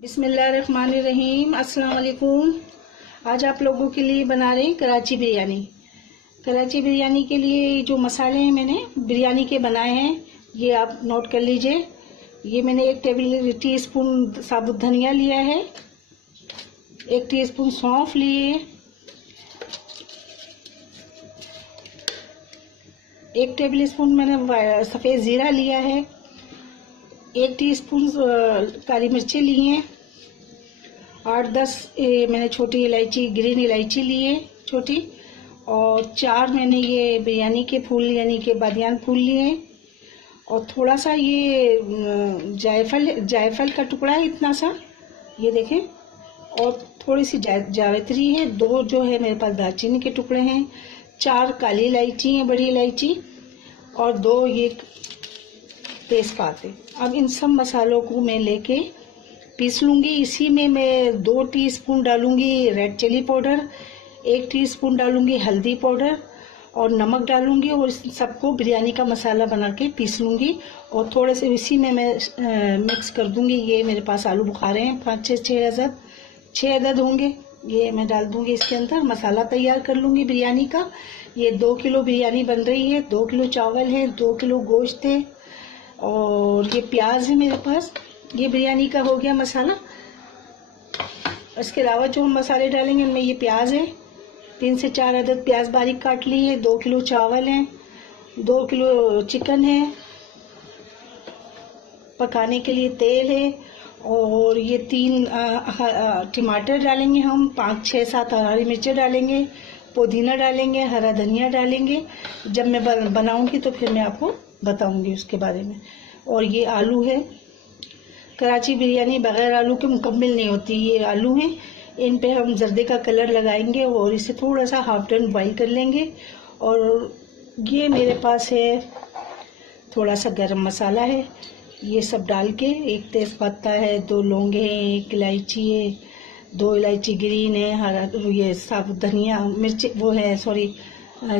बिस्मिल्लाहिर्रहमानिर्रहीम। अस्सलाम वालेकुम। आज आप लोगों के लिए बना रहे हैं कराची बिरयानी। कराची बिरयानी के लिए जो मसाले हैं मैंने बिरयानी के बनाए हैं, ये आप नोट कर लीजिए। ये मैंने 1 टीस्पून साबुत धनिया लिया है, 1 टीस्पून सौंफ लिए, 1 टेबलस्पून मैंने सफ़ेद ज़ीरा लिया है, 1 टीस्पून काली मिर्ची ली हैं, 8-10 मैंने छोटी इलायची ग्रीन इलायची लिए छोटी, और 4 मैंने ये बिरयानी के फूल यानी कि बादियान फूल लिए, और थोड़ा सा ये जायफल का टुकड़ा है इतना सा, ये देखें, और थोड़ी सी जावित्री है, 2 जो है मेरे पास दालचीनी के टुकड़े हैं, 4 काली इलायची हैं बड़ी इलायची, और 2 ये तेज़पात है। अब इन सब मसालों को मैं लेके पीस लूँगी। इसी में मैं 2 टीस्पून डालूँगी रेड चिली पाउडर, 1 टीस्पून डालूँगी हल्दी पाउडर और नमक डालूँगी, और इस सबको बिरयानी का मसाला बना के पीस लूँगी। और थोड़े से इसी में मैं मिक्स कर दूँगी। ये मेरे पास आलू बुखारे हैं 5-6 अदद होंगे, ये मैं डाल दूँगी इसके अंदर। मसाला तैयार कर लूँगी बिरयानी का। ये 2 किलो बिरयानी बन रही है, 2 किलो चावल है, 2 किलो गोश्त है, और ये प्याज है मेरे पास। ये बिरयानी का हो गया मसाला। इसके अलावा जो हम मसाले डालेंगे उनमें ये प्याज है, 3 से 4 अदद प्याज बारीक काट ली है, 2 किलो चावल हैं, 2 किलो चिकन है, पकाने के लिए तेल है, और ये 3 टमाटर डालेंगे हम, 5-6-7 हरी मिर्चें डालेंगे, पुदीना डालेंगे, हरा धनिया डालेंगे। जब मैं बनाऊंगी तो फिर मैं आपको बताऊंगी उसके बारे में। और ये आलू है। कराची बिरयानी बगैर आलू के मुकम्मल नहीं होती। ये आलू हैं, इन पे हम जर्दे का कलर लगाएंगे और इसे थोड़ा सा हाफ टन बॉईल कर लेंगे। और ये मेरे पास है थोड़ा सा गरम मसाला है, ये सब डाल के, 1 तेज़पत्ता है, 2 लौंगे हैं, 1 इलायची है, 2 इलायची ग्रीन है, हरा ये साबुत धनिया मिर्च वो है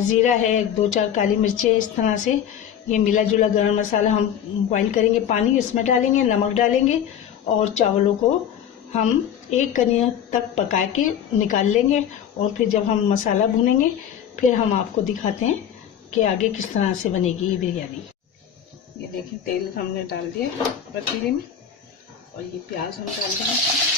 ज़ीरा है, 2-4 काली मिर्चें, इस तरह से ये मिला जुला गरम मसाला हम बॉईल करेंगे। पानी इसमें डालेंगे, नमक डालेंगे, और चावलों को हम 1 कनिया तक पका के निकाल लेंगे। और फिर जब हम मसाला भूनेंगे फिर हम आपको दिखाते हैं कि आगे किस तरह से बनेगी ये बिरयानी। ये देखिए तेल हमने डाल दिया पतीले में, और ये प्याज हम डाल देंगे।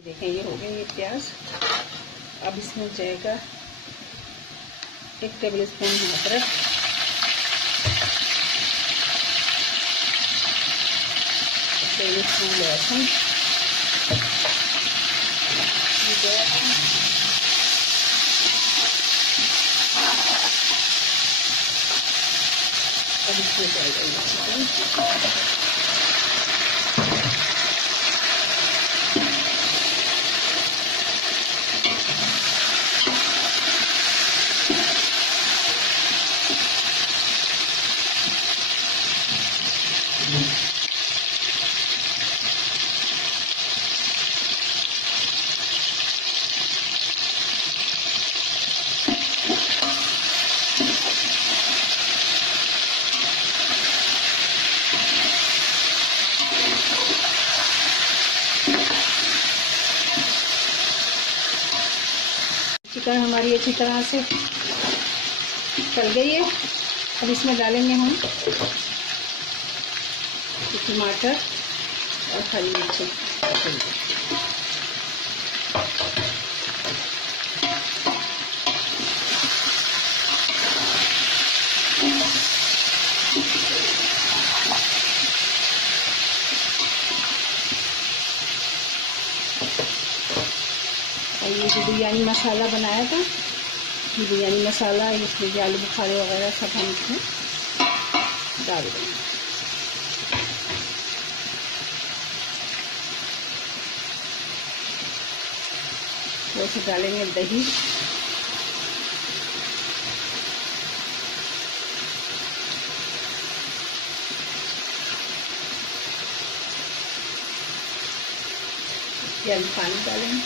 देखें ये हो गया ये प्याज। अब इसमें जाएगा 1 टेबलस्पून अदरक, 1 टेबलस्पून लहसुन, अब इसमें जाएगा चिकन। चिकन हमारी अच्छी तरह से तल गई है। अब इसमें डालेंगे हम टमाटर और हरी मिर्ची। और ये जो बिरयानी मसाला बनाया था, ये बिरयानी मसाला, इसमें जो आलू बुखारे वगैरह सब हम इसमें डाल देंगे। थोड़ा सा डालेंगे दही, या पानी डालेंगे।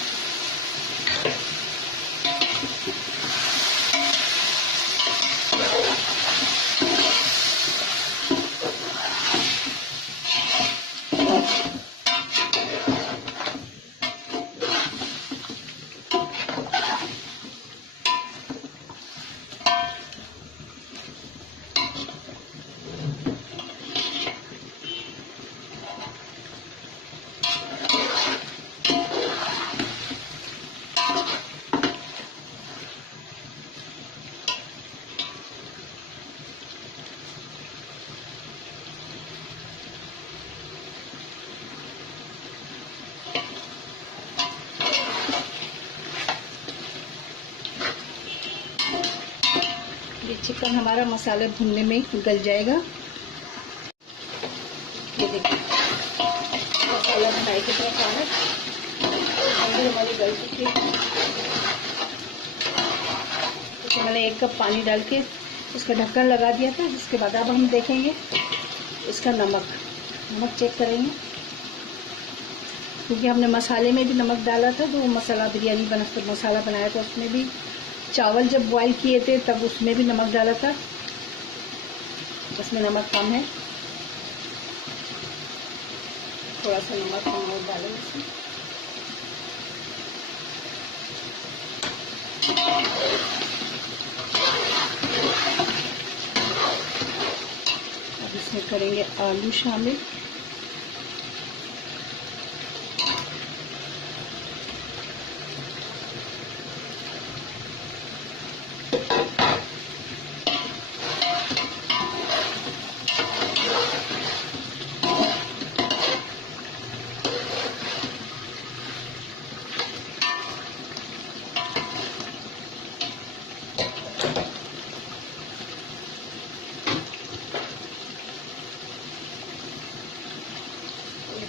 ये चिकन हमारा मसाले भुनने में गल जाएगा। ये देखिए मसाला भुनाई की तरफ आ रहा है, हमारी गल चुकी है। तो मैंने 1 कप पानी डाल के इसका ढक्कन लगा दिया था। जिसके बाद अब हम देखेंगे इसका नमक चेक करेंगे, क्योंकि हमने मसाले में भी नमक डाला था। तो मसाला बिरयानी मसाला बनाया था, उसमें भी चावल जब बॉईल किए थे तब उसमें भी नमक डाला था। उसमें नमक कम है, थोड़ा सा नमक हम और डालेंगे इसमें। अब इसमें करेंगे आलू शामिल।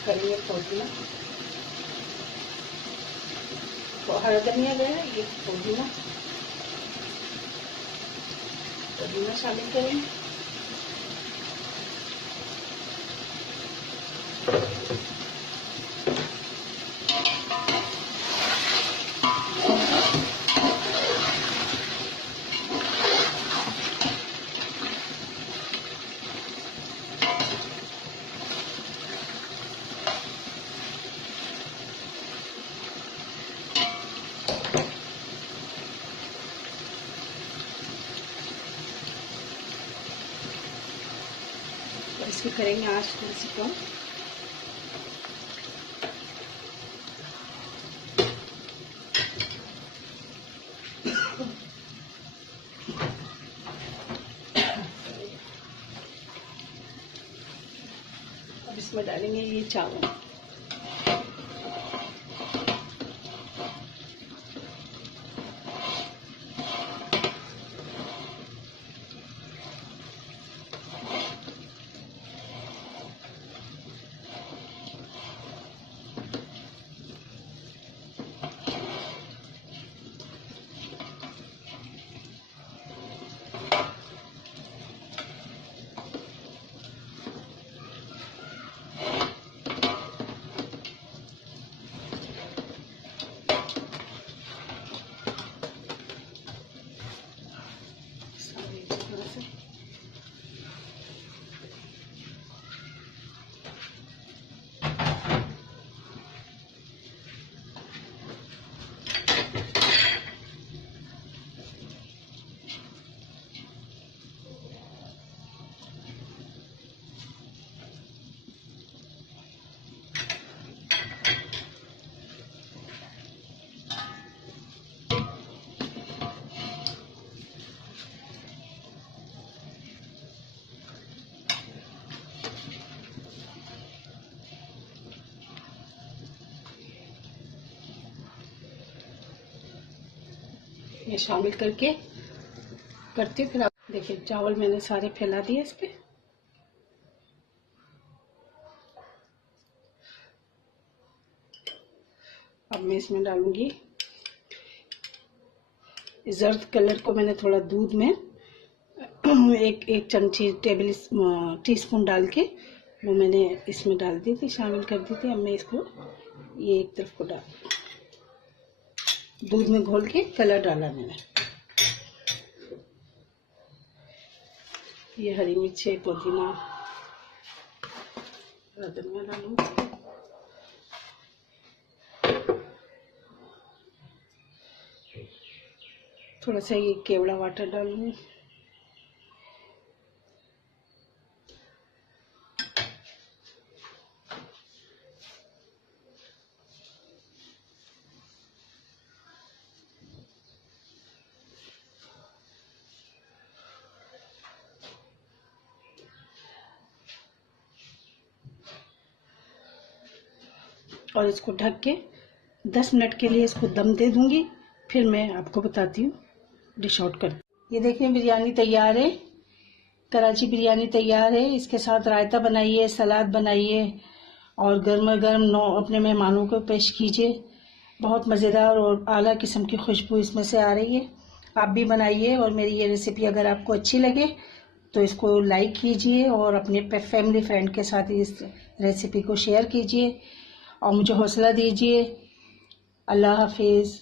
करेंगे पुदीना, तो हरा धनिया गया है, ये पुदीना शामिल करेंगे। इसकी करेंगे आँच थोड़ी सी कम। अब इसमें डालेंगे ये चावल। ये शामिल करके करती हूँ। फिर आप देखिए चावल मैंने सारे फैला दिए इस पे। अब मैं इसमें डालूंगी जर्द कलर को। मैंने थोड़ा दूध में एक चमची टी स्पून डाल के वो मैंने इसमें डाल दी थी, शामिल कर दी थी। अब मैं इसको ये एक तरफ को डाल, दूध में घोल के कलर डाला मैंने। ये हरी मिर्च है, पुदीना, धनिया डालूं, थोड़ा सा ये केवड़ा वाटर डालूंगी। और इसको ढक के 10 मिनट के लिए इसको दम दे दूंगी, फिर मैं आपको बताती हूँ डिश आउट कर। ये देखिए बिरयानी तैयार है, कराची बिरयानी तैयार है। इसके साथ रायता बनाइए, सलाद बनाइए और गर्मा गर्म अपने मेहमानों को पेश कीजिए। बहुत मज़ेदार और आला किस्म की खुशबू इसमें से आ रही है। आप भी बनाइए और मेरी ये रेसिपी अगर आपको अच्छी लगे तो इसको लाइक कीजिए और अपने फैमिली फ्रेंड के साथ इस रेसिपी को शेयर कीजिए और मुझे हौसला दीजिए। अल्लाह हाफिज़।